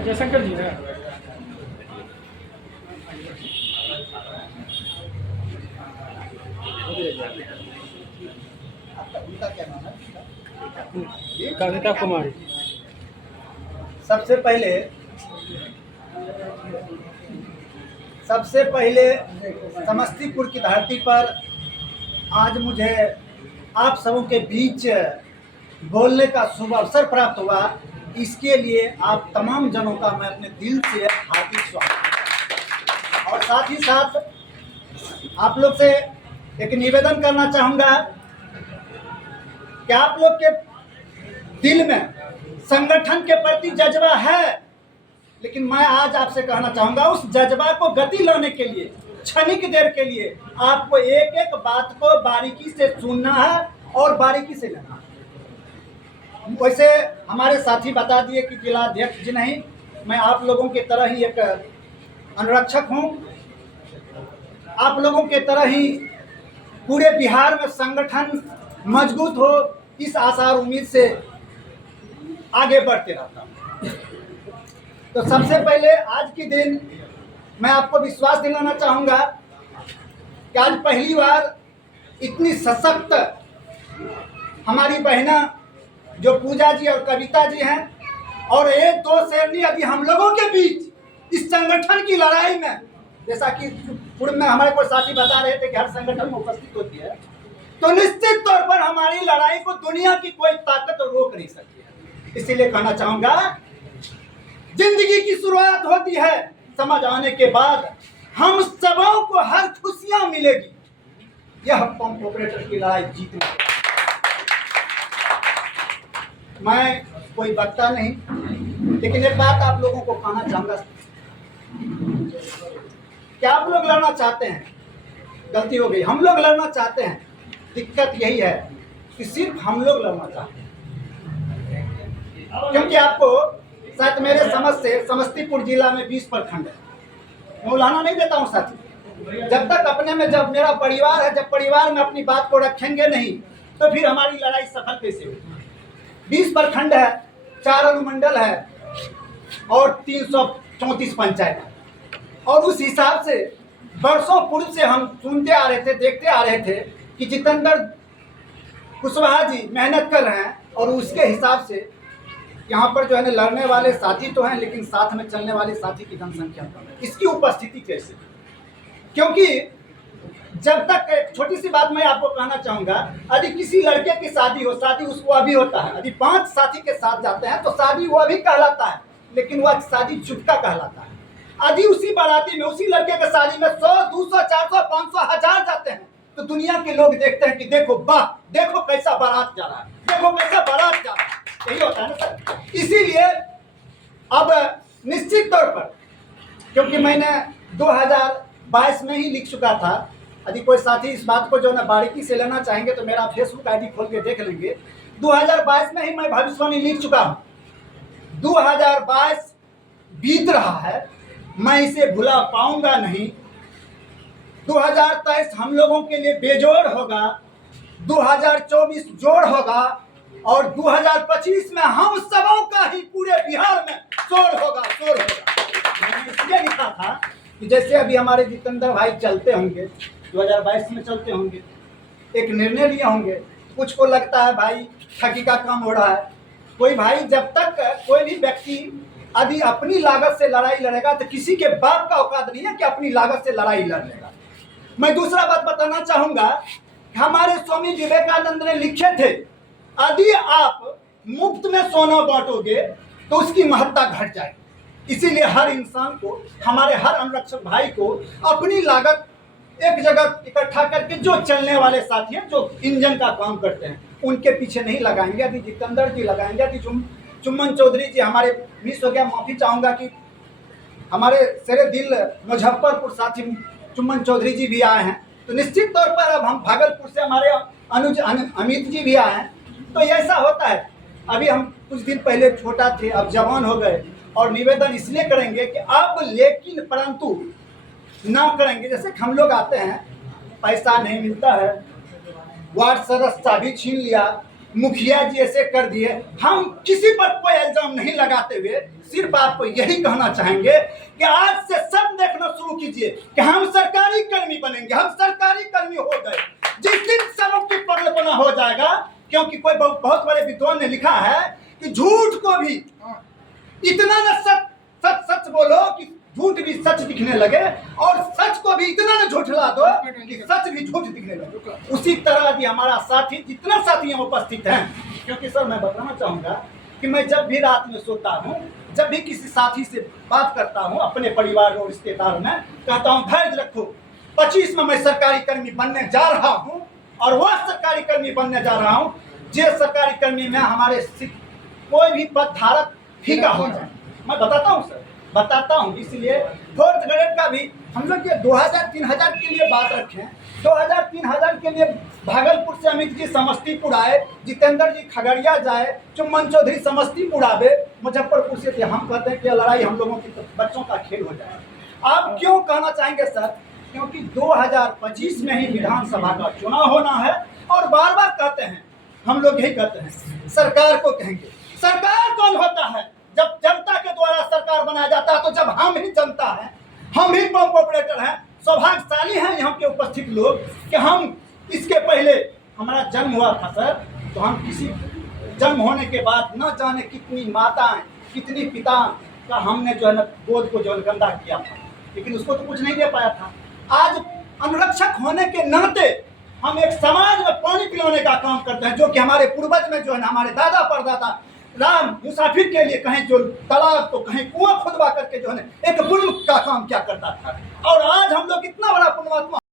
जयशंकर जी है। उनका क्या नाम है? कविता कुमारी। सबसे पहले समस्तीपुर की धरती पर आज मुझे आप सबों के बीच बोलने का शुभ अवसर प्राप्त हुआ। इसके लिए आप तमाम जनों का मैं अपने दिल से हार्दिक स्वागत और साथ ही साथ आप लोग से एक निवेदन करना चाहूँगा कि आप लोग के दिल में संगठन के प्रति जज्बा है, लेकिन मैं आज आपसे कहना चाहूँगा उस जज्बा को गति लाने के लिए क्षणिक देर के लिए आपको एक एक बात को बारीकी से सुनना है और बारीकी से लेना है। वैसे हमारे साथी बता दिए कि जिला अध्यक्ष जी नहीं, मैं आप लोगों की तरह ही एक अनुरक्षक हूँ। आप लोगों के तरह ही पूरे बिहार में संगठन मजबूत हो, इस आशा और उम्मीद से आगे बढ़ते रहता हूँ। तो सबसे पहले आज के दिन मैं आपको विश्वास दिलाना चाहूँगा कि आज पहली बार इतनी सशक्त हमारी बहना जो पूजा जी और कविता जी हैं और एक दो शेरनी अभी हम लोगों के बीच इस संगठन की लड़ाई में, जैसा कि पूर्व में हमारे को साथी बता रहे थे कि हर संगठन में उपस्थित होती है, तो निश्चित तौर पर हमारी लड़ाई को दुनिया की कोई ताकत रोक नहीं सकती है। इसीलिए कहना चाहूँगा जिंदगी की शुरुआत होती है, समझ आने के बाद हम सबों को हर खुशियां मिलेगी। यह पंप ऑपरेटर की लड़ाई जीतनी है। मैं कोई वक्ता नहीं, लेकिन एक बात आप लोगों को कहना चाहूंगा कि आप लोग लड़ना चाहते हैं, गलती हो गई, हम लोग लड़ना चाहते हैं। दिक्कत यही है कि सिर्फ हम लोग लड़ना चाहते हैं, क्योंकि आपको शायद मेरे समझ से समस्तीपुर जिला में 20 प्रखंड है। मैं उलाना नहीं देता हूँ साथी। जब तक अपने में, जब मेरा परिवार है, जब परिवार में अपनी बात को रखेंगे नहीं तो फिर हमारी लड़ाई सफल कैसे होगी। 20 प्रखंड है, 4 अनुमंडल है और 334 पंचायत है। और उस हिसाब से वर्षों पूर्व से हम सुनते आ रहे थे, देखते आ रहे थे कि जितेंद्र कुशवाहा जी मेहनत कर रहे हैं और उसके हिसाब से यहाँ पर जो है ना लड़ने वाले साथी तो हैं, लेकिन साथ में चलने वाले साथी की जनसंख्या कम है। इसकी उपस्थिति कैसे? क्योंकि जब तक, एक छोटी सी बात मैं आपको कहना चाहूँगा, यदि किसी लड़के की शादी हो, शादी उसको अभी होता है, यदि 5 साथी के साथ जाते हैं तो शादी वो अभी कहलाता है, लेकिन वह शादी चुटका कहलाता है। यदि उसी बाराती में, उसी लड़के के शादी में 100, 200, 400, 500, 1000 जाते हैं तो दुनिया के लोग देखते हैं कि देखो वाह, देखो कैसा बारात जा रहा है, देखो कैसा बारात जा रहा है। यही होता है ना सर। इसीलिए अब निश्चित तौर पर, क्योंकि मैंने 2022 में ही लिख चुका था, यदि कोई साथी इस बात को जो है बारीकी से लेना चाहेंगे तो मेरा फेसबुक आईडी खोल के देख लेंगे। 2022 में ही मैं भविष्यवाणी लिख चुका हूँ। 2022 बीत रहा है, मैं इसे भुला पाऊंगा नहीं। 2023 हम लोगों के लिए बेजोड़ होगा, 2024 जोड़ होगा और 2025 में हम सबों का ही पूरे बिहार में शोर होगा, शोर होगा। मैंने इसलिए लिखा था कि जैसे अभी हमारे जितेंद्र भाई चलते होंगे, 2022 में चलते होंगे, एक निर्णय लिए होंगे, कुछ को लगता है भाई ठगी का काम हो रहा है। कोई भाई, जब तक कोई भी व्यक्ति यदि अपनी लागत से लड़ाई लड़ेगा तो किसी के बाप का औकात नहीं है कि अपनी लागत से लड़ाई लड़ लेगा। मैं दूसरा बात बताना चाहूंगा, हमारे स्वामी विवेकानंद ने लिखे थे, यदि आप मुफ्त में सोना बांटोगे तो उसकी महत्ता घट जाएगी। इसीलिए हर इंसान को, हमारे हर अनुरक्षक भाई को अपनी लागत एक जगह इकट्ठा करके, जो चलने वाले साथी हैं, जो इंजन का काम करते हैं, उनके पीछे नहीं लगाएंगे। यदि जितेंद्र जी लगाएंगे, यदि चुम्मन चौधरी जी, हमारे मिस हो गया, माफी चाहूंगा कि हमारे शेरे दिल मुजफ्फरपुर साथी चुम्मन चौधरी जी भी आए हैं, तो निश्चित तौर पर अब हम भागलपुर से हमारे अनुज अमित जी भी आए हैं। तो ऐसा होता है, अभी हम कुछ दिन पहले छोटा थे, अब जवान हो गए, और निवेदन इसलिए करेंगे कि अब लेकिन परंतु ना करेंगे। जैसे हम लोग आते हैं, पैसा नहीं मिलता है, वार्ड सदस्य चाबी छीन लिया, मुखिया जी ऐसे कर दिए, हम किसी पर कोई इल्जाम नहीं लगाते हुए सिर्फ आपको यही कहना चाहेंगे कि आज से सब देखना शुरू कीजिए कि हम सरकारी कर्मी बनेंगे, हम सरकारी कर्मी हो गए। जिस दिन सबों की पगलपना हो जाएगा, क्योंकि कोई बहुत बड़े विद्वान ने लिखा है कि झूठ को भी इतना न सच बोलो कि झूठ भी सच दिखने लगे, और सच को भी इतना न झूठला दो कि सच भी झूठ दिखने लगे। उसी तरह यदि हमारा साथी, जितना साथी हम उपस्थित हैं, क्योंकि सर मैं बताना चाहूँगा कि मैं जब भी रात में सोता हूँ, जब भी किसी साथी से बात करता हूँ, अपने परिवार और रिश्तेदार में, कहता हूँ धैर्य रखो, 25 में मैं सरकारी कर्मी बनने जा रहा हूँ, और वह सरकारी कर्मी बनने जा रहा हूँ जो सरकारी कर्मी में हमारे कोई भी पद धारक फीका हो जाए। मैं बताता हूँ सर, बताता हूँ। इसलिए 4th ग्रेड का भी हम लोग ये 2000-3000 के लिए बात रखें, 2000-3000 के लिए भागलपुर से अमित जी समस्तीपुर आए, जितेंद्र जी खगड़िया जाए, चुम्बन चौधरी समस्तीपुर आवे, मुजफ्फरपुर से थे। हम कहते हैं कि लड़ाई हम लोगों की बच्चों का खेल हो जाए। आप क्यों कहना चाहेंगे सर? क्योंकि 2025 में ही विधानसभा का चुनाव होना है, और बार बार कहते हैं, हम लोग यही कहते हैं, सरकार को कहेंगे। सरकार कौन होता है? जब जनता के द्वारा सरकार बनाया जाता है, तो जब हम ही जनता हैं, हम ही पंप ऑपरेटर हैं, सौभाग्यशाली हैं यहाँ के उपस्थित लोग कि हम इसके पहले हमारा जन्म हुआ था सर, तो हम किसी जन्म होने के बाद न जाने कितनी माताएं, कितनी पिता का हमने जो है ना गोद को जो गंदा किया था, लेकिन उसको तो कुछ नहीं दे पाया था। आज अनुरक्षक होने के नाते हम एक समाज में पानी पिलाने का काम करते हैं, जो कि हमारे पूर्वज में जो है ना, हमारे दादा परदादा राम मुसाफिर के लिए कहीं जो तालाब तो कहीं कुआं खुदवा करके जो है एक पुण्य का काम क्या करता था, और आज हम लोग इतना बड़ा पुण्यात्मा